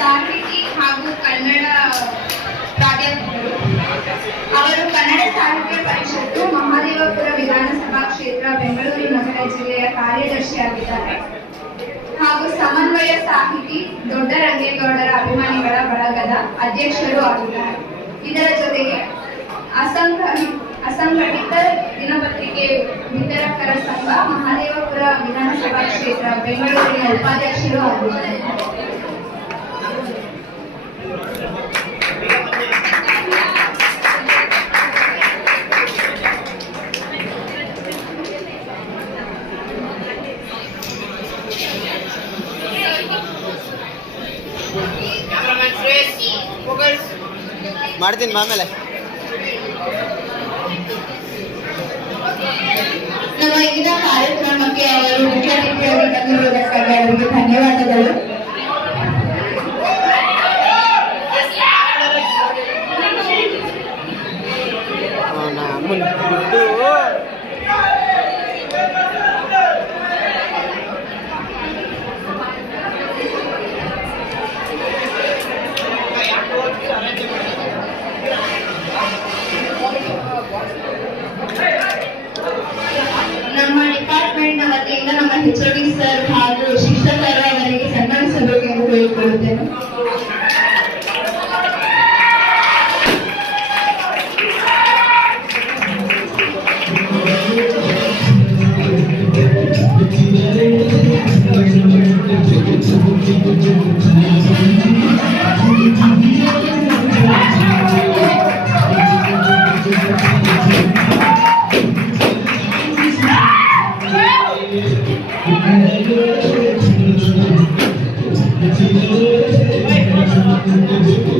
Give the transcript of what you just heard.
ಸಾಹಿತಿ ಹಾಗೂ ಕನ್ನಡ ಪ್ರಾಧ್ಯಾಪಕರು. ಅವರು ಕನ್ನಡ ಸಾಹಿತ್ಯ ಪರಿಷತ್ತು ಮಹಾದೇವಪುರ ವಿಧಾನಸಭಾ ಕ್ಷೇತ್ರ ಬೆಂಗಳೂರು ನಗರ ಜಿಲ್ಲೆಯ ಕಾರ್ಯದರ್ಶಿಯಾಗಿದ್ದಾರೆ ಹಾಗೂ ಸಮನ್ವಯ ಸಾಹಿತಿ ದೊಡ್ಡ ರಂಗೇಗೌಡರ ಅಭಿಮಾನಿಗಳ ಬಳಗದ ಅಧ್ಯಕ್ಷರು ಆಗಿದ್ದಾರೆ. ಇದರ ಜೊತೆಗೆ ಅಸಂಘಟಿತ ದಿನಪತ್ರಿಕೆ ವಿತರಕರ ಸಂಘ ಮಹಾದೇವಪುರ ವಿಧಾನಸಭಾ ಕ್ಷೇತ್ರ ಬೆಂಗಳೂರಿನ ಉಪಾಧ್ಯಕ್ಷರು ಆಗಿದ್ದಾರೆ. ಮಾಡ್ತೀನಿ ಆಮೇಲೆ. ನಮ್ಮ ಇಂದಿನ ಕಾರ್ಯಕ್ರಮಕ್ಕೆ ಅವರು ಮುಖ್ಯ ಅತಿಥಿಯಾಗಿ ಬಂದಿರುವುದಕ್ಕಾಗಿ ಅವರಿಗೆ ಧನ್ಯವಾದಗಳು. ನಮ್ಮ ಡಿಪಾರ್ಟ್ಮೆಂಟ್ ವತಿಯಿಂದ ನಮ್ಮ HOD ಸರ್ ಹಾಗೂ ಶಿಕ್ಷಕರು ಅವರಿಗೆ ಸನ್ಮಾನಿಸಬೇಕು ಎಂದು ಕೇಳಿಕೊಳ್ಳುತ್ತೇನೆ. Thank you.